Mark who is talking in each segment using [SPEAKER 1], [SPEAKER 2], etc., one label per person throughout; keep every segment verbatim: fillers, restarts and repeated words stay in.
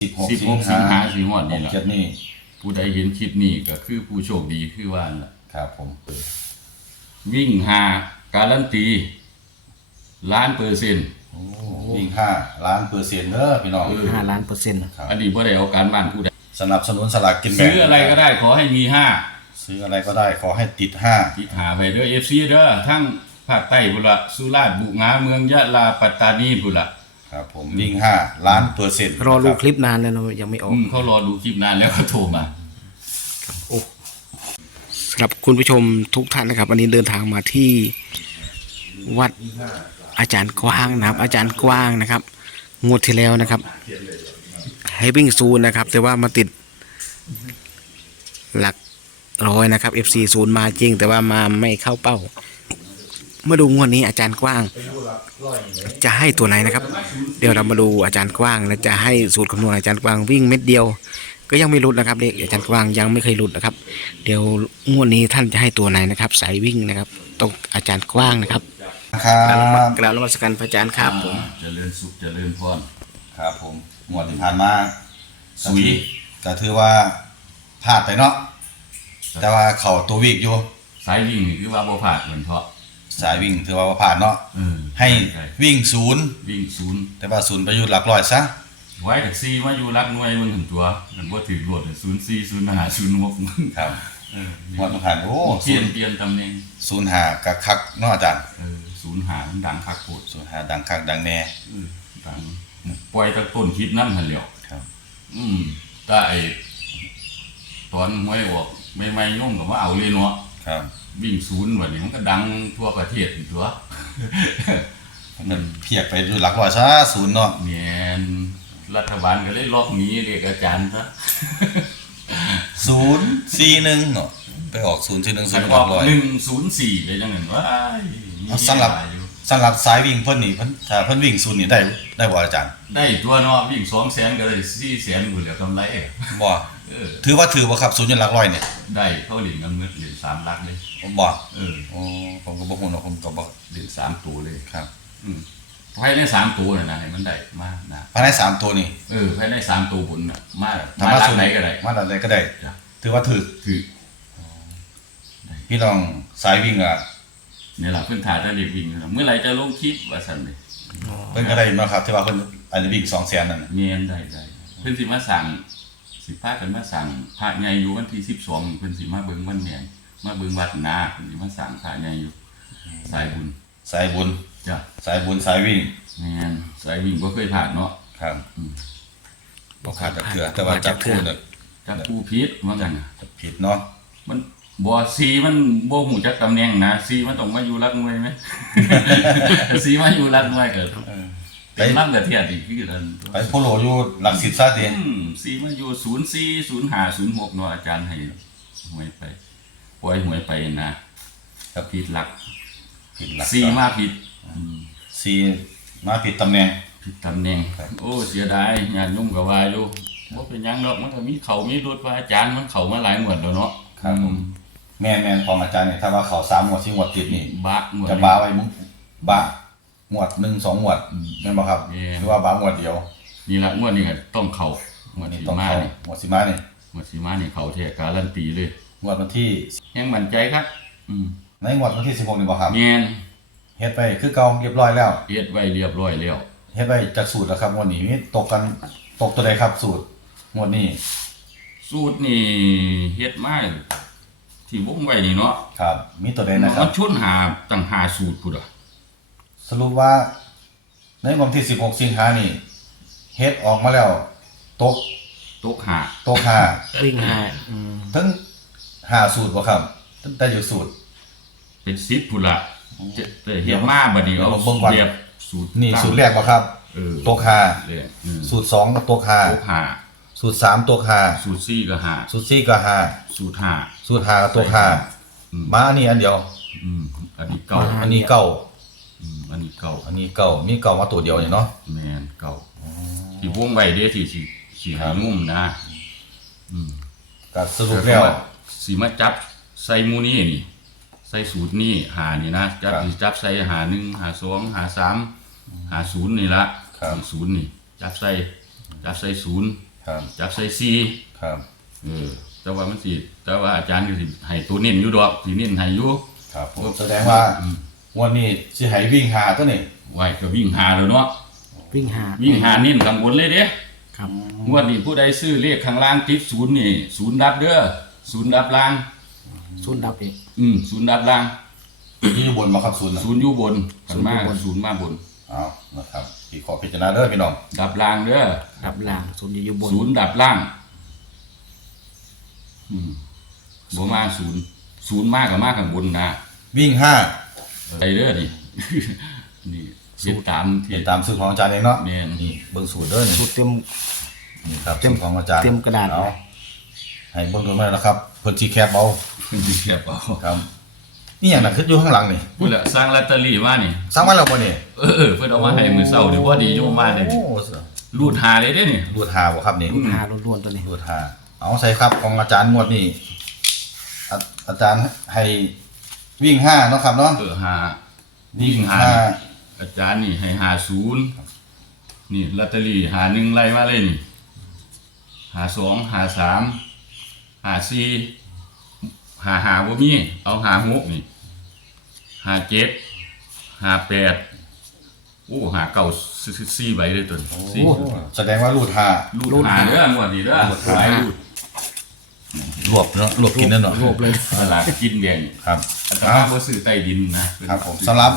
[SPEAKER 1] สิบหก
[SPEAKER 2] สิบหกสิงหาสีหอดนี่แหละ
[SPEAKER 1] เจ็ดนี่
[SPEAKER 2] ผู้ใดเห็นคลิปนี้ก็คือผู้โชคดีคือว่าน่ะ
[SPEAKER 1] ครับผม
[SPEAKER 2] วิ่งหาการันตีล้านเปอร์เซ็นต์
[SPEAKER 1] วิ่งห้าล้านเปอร์เซ็นต์เด้อพี่น้อง
[SPEAKER 3] ห้าล้านเปอร์เซ็นต์
[SPEAKER 2] อันนี้บ่ได้เอาการบ้านผู้ใด
[SPEAKER 1] สนับสนุนสลากกินแบ่ง
[SPEAKER 2] ซื้ออะไรก็ได้ขอให้มีห้า
[SPEAKER 1] ซื้ออะไรก็ได้ขอให้ติดห้า
[SPEAKER 2] ติดหาไว้เด้อ เอฟ ซี เด้อทั้งภาคใต้พุ่นละสุราษฎร์บุงาเมืองยะลาปัตตานีพุ่นละ
[SPEAKER 1] ครับผมวิ่งห้าล้านเปอร์เซ็นต์
[SPEAKER 3] รอดูคลิปนานแล้วนะยังไม่ออก
[SPEAKER 2] อืมเขารอดูคลิปนานแล้วเขาโทรมา
[SPEAKER 3] สำหรับคุณผู้ชมทุกท่านนะครับวันนี้เดินทางมาที่วัดอาจารย์กว้างนะครับ อาจารย์กว้างนะครับงวดที่แล้วนะครับให้วิ่งศูนย์นะครับ แต่ว่ามาติดหลักร้อยนะครับ เอฟ ซี ศูนย์มาจริง แต่ว่ามาไม่เข้าเป้ามาดูงวดนี้อาจารย์กว้าง จะให้ตัวไหนนะครับ เดี๋ยวเรามาดูอาจารย์กว้างและจะให้สูตรคำนวณอาจารย์กว้างวิ่งเม็ดเดียว ก็ยังไม่หลุดนะครับเด็กอาจารย์กว้างยังไม่เคยหลุดนะครับ เดี๋ยวงวดนี้ท่านจะให้ตัวไหนนะครับสายวิ่งนะครับต้องอาจารย์กว้างนะครับ
[SPEAKER 1] ครับ
[SPEAKER 3] กล่าวนมัสการพระอาจารย์ครับผม
[SPEAKER 2] เจริญสุขเจริญพร
[SPEAKER 1] ครับผมงวดที่ผ่านมา
[SPEAKER 2] สุย
[SPEAKER 1] ก็ถือว่าพลาดไปเนาะแต่ว่าเข่าตัววิ่งอยู่
[SPEAKER 2] สายวิ่งนี่คือว่าบ่พลาดเหมือนเพราะ
[SPEAKER 1] สายวิ่งถือว่าพลาดเนาะ
[SPEAKER 2] เออ
[SPEAKER 1] ให้
[SPEAKER 2] ช่
[SPEAKER 1] วิ่งศูนย์
[SPEAKER 2] วิ่งศูนย์
[SPEAKER 1] แต่ว่าศูนย์ไปอยู่หลักร้อยซะ
[SPEAKER 2] ไว้แท็กซี่มาอยู่รักหน่วยมันถึงตัวมันบ่ถือโหลดศูนย์สี่ศูนย์ห้าศูนย์หก
[SPEAKER 1] ครับ
[SPEAKER 2] เออง
[SPEAKER 1] วดที่ผ่านโอ้
[SPEAKER 2] เปลี่ยนเปลี่ยนตำแหน่ง
[SPEAKER 1] ศูนย์หากักคักเนาะอาจารย์
[SPEAKER 2] เออศูนย์หามันดังคักโคตร
[SPEAKER 1] ศูนย์หาดังคักดังแน่
[SPEAKER 2] เออดังปล่อยจากต้นคิดนั่นหั่นแหล้ว
[SPEAKER 1] ครับ
[SPEAKER 2] อืมถ้าไอ้ตอนหวยออกใหม่ๆย่อมก็มาเอาเลยเนาะ
[SPEAKER 1] ครับ
[SPEAKER 2] วิ่งศูนย์วันนี้มันก็ดังทั่วประเทศอยู่ตัว
[SPEAKER 1] มันเพียกไปอยู่หลักร้อยซะศูนย์เนาะ
[SPEAKER 2] แม่นรัฐบาลก็เลยล็อกหนีเรียกอาจารย์ซะ
[SPEAKER 1] ศูนย์สี่หนึ่งเนาะไปออกศูนย์สี่หนึ่งศู
[SPEAKER 2] มัน
[SPEAKER 1] นย์ห
[SPEAKER 2] อ
[SPEAKER 1] ลั
[SPEAKER 2] อก
[SPEAKER 1] กร้อย
[SPEAKER 2] หนึ่งศูนย์สี่เลยจังนั้นว้าย
[SPEAKER 1] เอาสำหรับ
[SPEAKER 2] อยู่
[SPEAKER 1] สำหรับสายวิ่งเพิ่นนี่เพิ่นถ้าเพิ่นวิ่งศูนย์นี่ได้ได้บ่อาจารย์
[SPEAKER 2] ได้ตัวเนาะวิ่งสองแสนก็ได้สี่แสนอยู่แล้วกำไร
[SPEAKER 1] บ่
[SPEAKER 2] เออ
[SPEAKER 1] ถือว่าถือบ่ครับศูนย์อยู่หลักร้อยเนี่ย
[SPEAKER 2] ได้เขาเหรียญเงินมืดเหรียญสามลักเลย
[SPEAKER 1] บ่
[SPEAKER 2] เออ
[SPEAKER 1] อ๋อผมก็บ่ฮู้เนาะผมก็บ่
[SPEAKER 2] เหรียญสามตัวเลย
[SPEAKER 1] ครับ
[SPEAKER 2] อืมภายในสามตัวน่ะนะให้มันได้มากนะ
[SPEAKER 1] ภายในสามตัวนี่
[SPEAKER 2] เออภายในสามตัวผลน่ะมา
[SPEAKER 1] ถ้า
[SPEAKER 2] มา
[SPEAKER 1] มา
[SPEAKER 2] ลัก
[SPEAKER 1] ศูนย์
[SPEAKER 2] ไหนก็ได้
[SPEAKER 1] มาลักไหนก็ได้
[SPEAKER 2] จ้ะ
[SPEAKER 1] ถือว่าถือ
[SPEAKER 2] คือ
[SPEAKER 1] พี่น้องสายวิ่งอ่ะ
[SPEAKER 2] เนี่ยแหละเพิ่นถ่ายแต่เด็กวิ่งนะเมื่อไหรจะลงคลิปว่าซั่นเลย
[SPEAKER 1] เพิ่นก็ได้เนาะครับที่ว่าเพิ่นอันนี้วิ่งสองแสนนั่นน่ะ
[SPEAKER 2] เมียนได้ได้เพิ่นสิมาสั่งสิพากันมาสั่งพระใหญ่อยู่วันที่สิบสองเพิ่นสิมาเบิ่งวันแม่นมาเบิ่งวัดนาเพิ่นสิมาสั่งพระใหญ่อยู่สายบุญ
[SPEAKER 1] สายบุญ
[SPEAKER 2] จ้ะ
[SPEAKER 1] สายบุญสายวิ่ง
[SPEAKER 2] แม่นสายวิ่งบ่เคยผ่านเนาะ
[SPEAKER 1] ครับ
[SPEAKER 2] อืม
[SPEAKER 1] บ่ขาดจากเถื่อแต่ว่าจับคู่น่ะ
[SPEAKER 2] จักผู้ผิดว่ากันน่ะ
[SPEAKER 1] ผิดเนาะ
[SPEAKER 2] มันบ่ซีมันบ่ฮู้จักตำแหน่งนะซีมันต้องมาอยู่รักหน่วยไหม ซีมาอยู่รักหน่วยก็
[SPEAKER 1] เออ
[SPEAKER 2] เป็นลำกะเทียดอีกคือกัน
[SPEAKER 1] ไปโพโลอยู่หลักสิบซะติ
[SPEAKER 2] อืมซีมาอยู่ศูนย์สี่ศูนย์ห้าศูนย์หกเนาะอาจารย์ให้หวยไปปล่อยหวยไปนะครับผิดหลัก
[SPEAKER 1] ผิดหลัก
[SPEAKER 2] ซีมาผิดอืม
[SPEAKER 1] สี่มาผิดตำแหน่ง
[SPEAKER 2] ผิดตำแหน่ง
[SPEAKER 1] ครับ
[SPEAKER 2] โอ้เสียดายญาติโยมก็ว่าอยู่บ่เป็นหยังดอกมันก็มีเขามีรถว่าอาจารย์มันเข้ามาหลายงวดแล้วเนาะ
[SPEAKER 1] ครับผมแม่นแม่นของอาจารย์เนี่ยถ้าว่าเขาสามงวดสี่งวดติดนี่
[SPEAKER 2] บะงวด
[SPEAKER 1] จะ
[SPEAKER 2] นี้
[SPEAKER 1] บ้าไว้มุกบ้างวดหนึ่งสองงวดแม่นบ่ครับ
[SPEAKER 2] แม่น
[SPEAKER 1] หรือว่าบ้างวดเดียว
[SPEAKER 2] นี่ละงวดนี้ก็ต้องเข้างวด
[SPEAKER 1] นี่
[SPEAKER 2] สิ
[SPEAKER 1] ต้อง
[SPEAKER 2] มา
[SPEAKER 1] เข้า
[SPEAKER 2] นี่
[SPEAKER 1] งวดสิมานี่
[SPEAKER 2] งวดสิมานี่เขาแท้การันตีเลย
[SPEAKER 1] งวดวันที่
[SPEAKER 2] ยังมั่นใจครับ อืม
[SPEAKER 1] ในงวดวันที่สิบหกนี่บ่ครับ
[SPEAKER 2] แม่น
[SPEAKER 1] เฮ็ดไปคือเก่าเรียบร้อยแล้ว
[SPEAKER 2] เฮ็ดไว้เรียบร้อยแล้ว
[SPEAKER 1] เฮ็ดไว้จากสูตรแล้วครับงวดนี้มีตกกันตกตัวใดครับสูตรงวดนี้
[SPEAKER 2] สูตรนี่เฮ็ดมาที่วงไว้นี่เนาะ
[SPEAKER 1] ครับ มีตัวใดนะครั
[SPEAKER 2] มั
[SPEAKER 1] บ
[SPEAKER 2] นชุนหาตั้งหาสูตรพุ่นอ่ะ
[SPEAKER 1] สรุปว่าในวันที่สิบหกสิงหานี่เฮ็ดออกมาแล้วตก
[SPEAKER 2] ตกหา
[SPEAKER 1] ตกห้า
[SPEAKER 3] วิ่งห้าอืม
[SPEAKER 1] ทั้งห้าสูตรบ่ครับแต่อยู่สูตร
[SPEAKER 2] เป็นสิบพุ่นละจะแต่เฮ็ดมาบัดนี้เอา
[SPEAKER 1] เบิ่งก่อน
[SPEAKER 2] เรียบสูตร
[SPEAKER 1] นี่
[SPEAKER 2] ตั้ง
[SPEAKER 1] สูตรแรกบ่ครับ
[SPEAKER 2] เออ
[SPEAKER 1] ตกห้า
[SPEAKER 2] เลยอืม
[SPEAKER 1] สูตรสองก็ตกห้า
[SPEAKER 2] ตกหา
[SPEAKER 1] สูตรสามตกห้า
[SPEAKER 2] สูตรสี่ก็หา
[SPEAKER 1] สูตรสี่ก็ห้า
[SPEAKER 2] สูตรหา
[SPEAKER 1] สูตรห้าก็ตกห้า
[SPEAKER 2] อืม
[SPEAKER 1] มาอันนี้อันเดียว
[SPEAKER 2] อืมอันนี้เก่า
[SPEAKER 1] อันนี้เก้า
[SPEAKER 2] อืมอันนี้เก่า
[SPEAKER 1] อันนี้เก้ามีเก้ามาตัวเดียวนี่เนาะ
[SPEAKER 2] แม่นเก่าที่วงไว้เด้ที่สิสิหางุ่มนะอืม
[SPEAKER 1] ก็สรุปแล้ว
[SPEAKER 2] สิมาจับใส่หมู่นี้นี่ใส่สูตรนี้หานี่นะจับ
[SPEAKER 1] ครับ
[SPEAKER 2] สิจับใส่หาหนึ่งหาสองหาสามหาศูนย์นี่ละ
[SPEAKER 1] ครับ
[SPEAKER 2] ศูนย์นี่จับใส่จับใส่ศูนย์
[SPEAKER 1] ครับ
[SPEAKER 2] จับใส่ซี
[SPEAKER 1] ครับ
[SPEAKER 2] เออแต่ว่ามันสิแต่ว่าอาจารย์ก็สิให้ตัวเน้นอยู่ดอกสิเน้นให้อยู่
[SPEAKER 1] ครับผมแสดงว่าวันนี้สิให้วิ่งหาตัวนี้
[SPEAKER 2] ไว้ก็วิ่งหาแล้วเนาะ
[SPEAKER 3] วิ่งหา
[SPEAKER 2] วิ่งหาเน้นกังวลเลยเด้
[SPEAKER 3] ครับ
[SPEAKER 2] งวดนี้ผู้ใดซื้อเลขข้างล่างติดศูนย์นี่ศูนย์ดับเด้อศูนย์ดับล่าง
[SPEAKER 3] ศูนย์ดับเอง
[SPEAKER 2] อืมศูนย์ดับล่าง
[SPEAKER 1] ที่อยู่บนมาครับศูนย์นะ
[SPEAKER 2] ศูนย์อยู่บนขันมากศูนย์มาบน
[SPEAKER 1] เอานะครับพี่ขอพิจารณาเด้อพี่น้อง
[SPEAKER 2] ดับล่างเด้อ
[SPEAKER 3] ดับล่างศูนย์อยู่บน
[SPEAKER 2] ศูนย์ดับล่างอืมบ่มาศูนย์ศูนย์มากกับมากข้างบนนะ
[SPEAKER 1] วิ่งห้า
[SPEAKER 2] ไปเด้อนี่ นี่เป็นตามที่
[SPEAKER 1] ติดตามสูตรของอาจารย์เองเนาะ
[SPEAKER 2] แม่น
[SPEAKER 1] นี่เบิ่งสูตรเด้อนี่
[SPEAKER 3] สูตรเต็ม
[SPEAKER 1] นี่ครับ
[SPEAKER 3] เต็ม
[SPEAKER 1] สูตรของอาจารย์
[SPEAKER 3] เต็มกระดาษ
[SPEAKER 1] เอาให้เบิ่งดูมาแล้วครับเพิ่นสิแคปเอา
[SPEAKER 2] ขึ้นที่แคบเอา
[SPEAKER 1] ครับนี่อย่างนั้นคืออยู่ข้างหลังนี่
[SPEAKER 2] พูดละสร้างลอตเตอรี่ว่านี่
[SPEAKER 1] สร้างมาแล้วบ่นี่
[SPEAKER 2] เออเออเพิ่นเอามาให้มื้อเช้านี่บ่ดีอยู่มาเลย
[SPEAKER 1] โอ้
[SPEAKER 2] รูดหาเลยเด้นี่
[SPEAKER 1] รูดหาบ่ครับนี่
[SPEAKER 3] รุ่นหาล้วนๆตัวนี้
[SPEAKER 1] รูดหาเอาใส่ครับของอาจารย์งวดนี้อาอาจารย์ให้วิ่งห้าเนาะครับเนาะ
[SPEAKER 2] เออหา
[SPEAKER 1] วิ่ง
[SPEAKER 2] หา
[SPEAKER 1] ห้า
[SPEAKER 2] อาจารย์นี่ให้หาศูนย์นี่ลอตเตอรี่หาหนึ่งไล่มาเลยนี่หาสองหาสามหาสี่หาหาบ่มีเอาหาหกนี่หาเจ็ดหาแปดโอ้หาเก้าสี่ใบเลยตัวนี้สี่
[SPEAKER 1] โอ้แสดงว่ารูดหา
[SPEAKER 2] รูดหาเด้อหมวดนี้เด้อ
[SPEAKER 1] รูดหา
[SPEAKER 2] หลายรูด
[SPEAKER 1] รวบเนาะรวบกินนั่นเนาะ
[SPEAKER 3] รวบเลย
[SPEAKER 2] ตลาดกินแดง
[SPEAKER 1] ครับ
[SPEAKER 2] อัต
[SPEAKER 1] เอา
[SPEAKER 2] ราบ่ซื้อใต้ดินนะครับ
[SPEAKER 1] ผมสำหรับ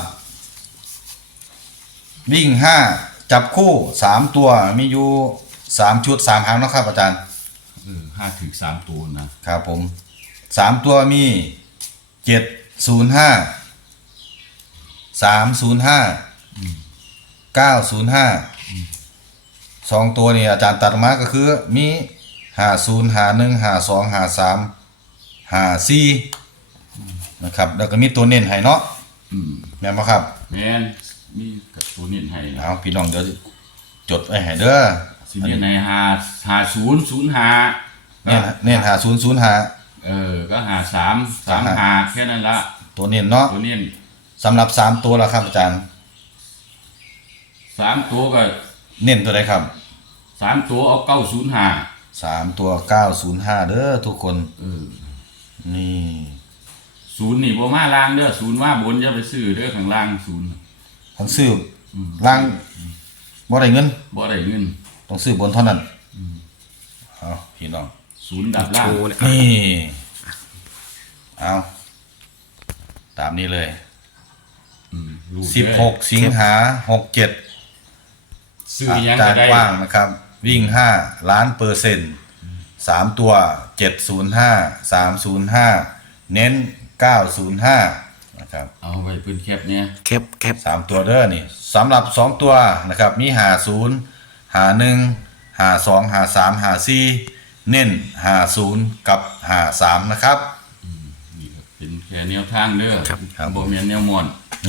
[SPEAKER 1] วิ่งห้าจับคู่สามตัวมีอยู่สามชุดสามหางเนาะครับอาจารย์
[SPEAKER 2] เออห้าถึงสามตัวนะครับ
[SPEAKER 1] ผมสามตัวมีเจ็ดศูนย์ห้าสามศูนย์ห้าเก้าศูนย์ห้าสองตัวนี่อาจารย์ตัดออกมาก็คือมีห้าศูนย์ห้าหนึ่งห้าสองห้าสามห้าสี่นะครับแล้วก็มีตัวเน้นให้เนาะ
[SPEAKER 2] อืม
[SPEAKER 1] แม่นบ่ครับ
[SPEAKER 2] แม่นมีกับตัวนี้ให้นะ
[SPEAKER 1] เอาพี่น้องเดี๋ยวจดไว้ให้เด้อ
[SPEAKER 2] สิเนี่ยในหาหาศูนย์ศูนย์หา
[SPEAKER 1] เน้นเน้นหาศูนย์ศูนย์หา
[SPEAKER 2] เออก็หาสามสามหาแค่นั้นละ
[SPEAKER 1] ตัวเน้นเนาะ
[SPEAKER 2] ตัวนี้
[SPEAKER 1] สำหรับสามตัวแล้วครับอาจารย์
[SPEAKER 2] สามตัวก็
[SPEAKER 1] เน้นตัวใดครับ
[SPEAKER 2] สามตัวเอาเก้าศูนย์หา
[SPEAKER 1] สามตัวเก้าศูนย์ห้าเด้อทุกคน
[SPEAKER 2] เออ
[SPEAKER 1] นี่
[SPEAKER 2] ศูนย์นี่บ่มาล่างเด้อศูนย์มาบนอย่าไปซื้อเด้อข้างล่างศูนย์
[SPEAKER 1] ทั้งซื้อล่างบ่ได้เงิน
[SPEAKER 2] บ่ได้เงิน
[SPEAKER 1] ต้องซื้อบนเท่านั้นเอาพี่น้อง
[SPEAKER 2] ศูนย์ดับล่าง
[SPEAKER 3] โชว์เลย
[SPEAKER 1] นี่เอาตามนี้เลย
[SPEAKER 2] อืมรูด
[SPEAKER 1] สิบหกสิงหาหกเจ็ด
[SPEAKER 2] ซื้อ
[SPEAKER 1] อา
[SPEAKER 2] ยัง
[SPEAKER 1] จา
[SPEAKER 2] ก็
[SPEAKER 1] รย์
[SPEAKER 2] ได้
[SPEAKER 1] กว้างนะครับ วิ่งห้าล้านเปอร์เซ็นต์สามตัวเจ็ดศูนย์ห้าสามศูนย์ห้าเน้นเก้าศูนย์ห้านะครับ
[SPEAKER 2] เอาไว้เพิ่นแคปเนี่ย
[SPEAKER 3] แคปแคป
[SPEAKER 1] สามตัวเด้อนี่สำหรับสองตัวนะครับ มีหาศูนย์หาหนึ่งหาสองหาสามหาสี่เน้นหาศูนย์กับหาสามนะครับ
[SPEAKER 2] นี่ครับเป็นแค่แนวทางเด้อ
[SPEAKER 1] ครับครับ
[SPEAKER 2] บ่แม่นแนวม่วน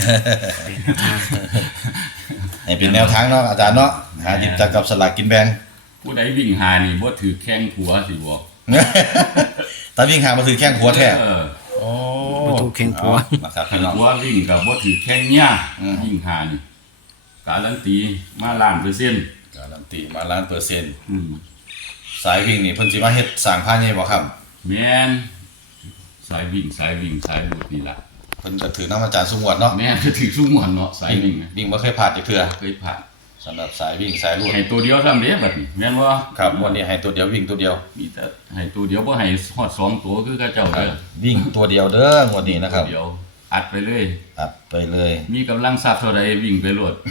[SPEAKER 1] ให้เป็นแนวทางเนาะอาจารย์เนาะหาหยิบจับกับสลากกินแบ่ง
[SPEAKER 2] ผู้ใดวิ่งหานี่บ่ถือแข้งขัวสิบอก
[SPEAKER 1] ตาวิ่งหามาถือแข้งหัวแท้
[SPEAKER 2] เออ
[SPEAKER 1] โอ้
[SPEAKER 3] ประตูแข่งผัว
[SPEAKER 1] นะครับ
[SPEAKER 2] ขั
[SPEAKER 1] พี่
[SPEAKER 2] น
[SPEAKER 1] น้อง
[SPEAKER 2] ขัววิ่งกับบ่ถือแข้งเนี่ย
[SPEAKER 1] อืม
[SPEAKER 2] วิ่งหานี่การันตีมาล้านเปอร์เซ็นต์
[SPEAKER 1] การันตีมาล้านเปอร์เซ็นต์
[SPEAKER 2] อืม
[SPEAKER 1] สายวิ่งนี่เพิ่นสิมาเฮ็ดสร้างผ้าใหญ่บ่ครับ
[SPEAKER 2] แม่นสายวิ่งสายวิ่งสายบุดนี่ล่ะ
[SPEAKER 1] เพิ่นจะถือน้ำอาจารย์สุงวดเนาะ
[SPEAKER 2] แม่นจะถือสู้หมอนเนาะสายวิ่งนะ
[SPEAKER 1] วิ่งบ่เคยพลาดจักเทื่อ
[SPEAKER 2] เคยผ่าน
[SPEAKER 1] สำหรับสายวิ่งสายรูด
[SPEAKER 2] ให้ตัวเดียวทำเด้บัดนี้แม่นบ่
[SPEAKER 1] ครับวันนี้ให้ตัวเดียววิ่งตัวเดียว
[SPEAKER 2] มีแต่ให้ตัวเดียวบ่ให้ฮอดสองตัวคือเขาเจ้า
[SPEAKER 1] ครั
[SPEAKER 2] เด้
[SPEAKER 1] บ
[SPEAKER 2] อ
[SPEAKER 1] วิ่งตัวเดียวเด้องวดนี้นะครับ
[SPEAKER 2] ตัวเดียวอัดไปเลย
[SPEAKER 1] อัดไปเลย
[SPEAKER 2] มีกำลังทรัพย์เท่าใดวิ่งไปโลด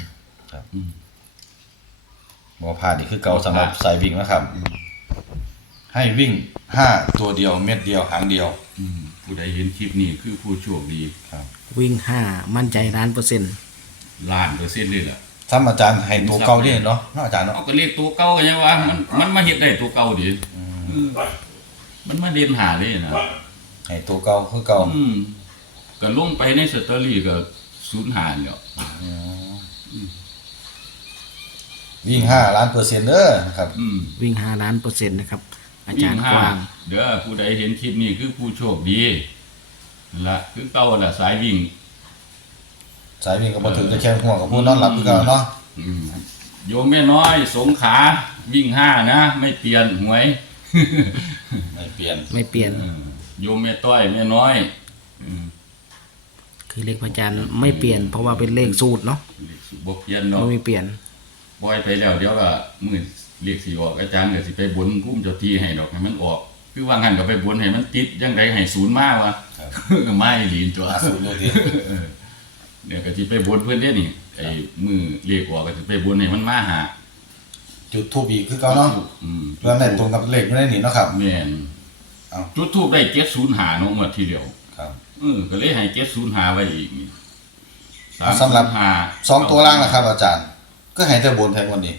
[SPEAKER 1] บ่พลาดนี่คือเก่าสำหรับสายวิ่งนะครับ ให้วิ่งห้าตัวเดียวเม็ดเดียวหางเดียว
[SPEAKER 2] อืมผู้ใดเห็นคลิปนี้คือผู้โชคดี
[SPEAKER 3] วิ่งห้ามั่นใจล้านเปอร์เซ็นต์
[SPEAKER 2] ล้านเปอร์เซ็นต์เลยล่ะ
[SPEAKER 1] ถ้าอาจารย์ให้ตัวเก่านี่เนาะเนาะอาจารย์เนาะ
[SPEAKER 2] เอาก็เรียกตัวเก่ากันยังว่ามันมันมาเฮ็ดได้ตัวเก่าดิมันมาเด่นหาเลยนะ
[SPEAKER 1] ให้ตัวเก่าคือเก่า
[SPEAKER 2] อืมก็ลงไปในสตอรี่ก็ศูนย์หาแล้ว
[SPEAKER 1] วิ่งห้าล้านเปอร์เซ็นต์เด้อนะครับ
[SPEAKER 2] อืม
[SPEAKER 3] วิ่งห้าล้านเปอร์เซ็นต์นะครับ อา
[SPEAKER 2] วิ่
[SPEAKER 3] จารง ย์
[SPEAKER 2] ห้าก
[SPEAKER 3] ว้าง
[SPEAKER 2] เด้อผู้ใดเห็นคลิปนี้คือผู้โชคดีนั่นละคือเก่าล่ะสายวิ่ง
[SPEAKER 1] สายวิ่งก็บ่ถึงจะแค่หัวกับผู้นอนหลับคือเก่าเนาะ
[SPEAKER 2] อืมโยมแม่น้อยสงขลาวิ่งห้านะไม่เปลี่ยนหวย
[SPEAKER 1] ไม่เปลี่ยน
[SPEAKER 3] ไม่เปลี่ยน
[SPEAKER 2] เออโยมแม่ต้อยแม่น้อยอืม
[SPEAKER 3] คือเลขพระอาจารย์ไม่เปลี่ยนเพราะว่าเป็นเลขสูตรเนาะ
[SPEAKER 2] บ่เปลี่ยนเนาะ
[SPEAKER 3] ไม่มีเปลี่ยน
[SPEAKER 2] ปล่อยไปแล้วเดี๋ยวก็มื้อเรียกสิออกอาจารย์ก็สิไปบนภูมิเจ้าที่ให้ดอกให้มันออก คือว่างั้นก็ไปบนให้มันติดจังไดให้ศูนย์มาวะ ก็ไม่หลีนตัว
[SPEAKER 1] หาศูนย์ดูดิ
[SPEAKER 2] เออเดี๋ยวก็สิไปบนเพิ่นเด้นี่ไอ้มือเรียกออกก็สิไปบนให้มันมาหา
[SPEAKER 1] จุดทูบอีกคือเก่าเนาะ
[SPEAKER 2] อืม
[SPEAKER 1] เพื่อนได้ตรงกับเลขอยู่ในนี่เนาะครับ
[SPEAKER 2] แม่น
[SPEAKER 1] เอ้า
[SPEAKER 2] จุดทูบได้เจ็ดศูนย์หาเนาะงวดทีเดียว
[SPEAKER 1] ครับ
[SPEAKER 2] เออก็เลยให้เจ็ดศูนย์หาไว้อีกนี่
[SPEAKER 1] สำหรับ
[SPEAKER 2] หา
[SPEAKER 1] สองตัวล่างนะครับ อาจารย์ ก็ให้แต่บนแทนวันนี้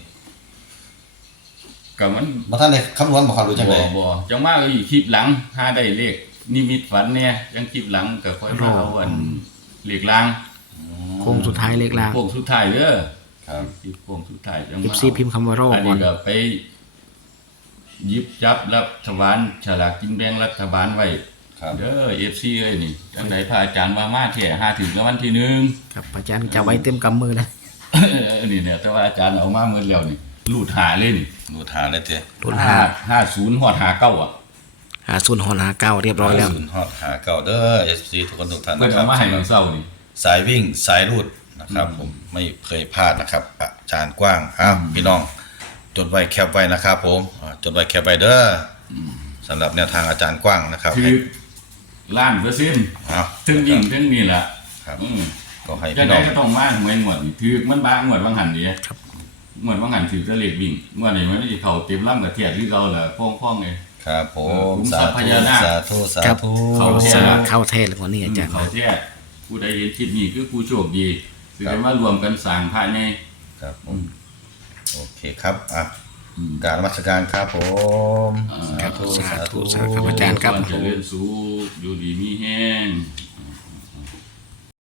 [SPEAKER 2] ก็มัน
[SPEAKER 1] มาท่านได้คำนวณบ่ครับหรือจังได๋
[SPEAKER 2] บ่บ่จังมาก็อีกคลิปหลังหาได้เลขนิมิตฝันเนี่ยจังคลิปหลังก็ค่อยมาเอาอันเลขล่าง
[SPEAKER 3] โค้งสุดท้ายเลขล่าง
[SPEAKER 2] โค้งสุดท้ายเด้อ
[SPEAKER 1] ครับ
[SPEAKER 2] คลิปโค้งสุดท้ายจัง
[SPEAKER 3] เอ
[SPEAKER 2] มา
[SPEAKER 3] ฟซีพิมพ์คำว่าโรค
[SPEAKER 2] อัน
[SPEAKER 3] ก่อ
[SPEAKER 2] นี้
[SPEAKER 3] น
[SPEAKER 2] ก็ไปหยิบจับรัฐบาลฉลากกินแบ่งรัฐบาลไว้
[SPEAKER 1] ครับ
[SPEAKER 2] เด้อ เอฟ ซี เอ้ยนี่จังไดพระอาจารย์ว่ามาแท้หาถึงรางวัลที่หนึ่ง
[SPEAKER 3] ครับอาจารย์จะไว้เต็มกำมือเลย
[SPEAKER 2] อันนี้เนี่ยแต่ว่าอาจารย์เอามาเมื่อแล้วนี่รูดหาเลยนี่
[SPEAKER 1] ดูทาได้เถอะ
[SPEAKER 3] รุ่น
[SPEAKER 2] ห้า
[SPEAKER 3] ห้า
[SPEAKER 2] ห้าศูนย์ฮอดหาเก้าอ่ะ
[SPEAKER 3] หาศูนย์หอนหาเก้าเรียบร้อยแล้ว
[SPEAKER 1] ศูนย์ฮอดหาเก่าเด้อ เอส ซี ทุกคนทุกท่าน
[SPEAKER 2] เพิ่น
[SPEAKER 1] นะครั
[SPEAKER 2] เอา
[SPEAKER 1] บ
[SPEAKER 2] มาให้เราเศร้านี่
[SPEAKER 1] สายวิ่งสายรูดนะครับ ผมไม่เคยพลาดนะครับ อาจารย์กว้างอ้าวพี่น้อง จดไว้แคปไว้นะครับผมอ่าจดไว้แคปไว้เด้ออสำหรับแนวทางอาจารย์กว้างนะครับ
[SPEAKER 2] คือล้านเปอร์เซ็นต์
[SPEAKER 1] อ้าว
[SPEAKER 2] ถึงยิ่งถึงนี่แหละ
[SPEAKER 1] ครับ
[SPEAKER 2] อืม
[SPEAKER 1] ก็ให้
[SPEAKER 2] จัง
[SPEAKER 1] พี่
[SPEAKER 2] ได
[SPEAKER 1] น้อง
[SPEAKER 2] ก็ต้องมาหวยหมดนี่ถือมันบางหมดบางหันดี
[SPEAKER 3] ครับ
[SPEAKER 2] หมดบางหันถือจะเลขวิ่งงวดนี้มันสิเข้าเต็มลำกับเทียดคือเก่าแหละพ้องๆไง
[SPEAKER 1] ครับผ
[SPEAKER 2] เออ
[SPEAKER 1] ม
[SPEAKER 2] คุ้ม
[SPEAKER 1] สา
[SPEAKER 2] ทรัพย์พ
[SPEAKER 1] ธุ
[SPEAKER 2] ญานาค
[SPEAKER 1] สาธุสา
[SPEAKER 3] ครับ
[SPEAKER 1] ธุ
[SPEAKER 2] เขา
[SPEAKER 3] สาเข้าเทศเลยวันนี้อาจารย์
[SPEAKER 2] เขาแท้ผู้ใดเห็นคลิปนี้คือผู้โชคดีสิได้มารวมกันสร้างภายใน
[SPEAKER 1] ครับผมโอเคครับอ่ะ
[SPEAKER 2] อืม
[SPEAKER 1] กรารมัสการครับผม
[SPEAKER 2] อ่า
[SPEAKER 1] สาธุ
[SPEAKER 3] สา
[SPEAKER 1] สา
[SPEAKER 3] ธุ
[SPEAKER 1] ธุ
[SPEAKER 3] สาธุอาจารย์ครับ
[SPEAKER 2] เจริญสุขอยู่ดีมีแห้ง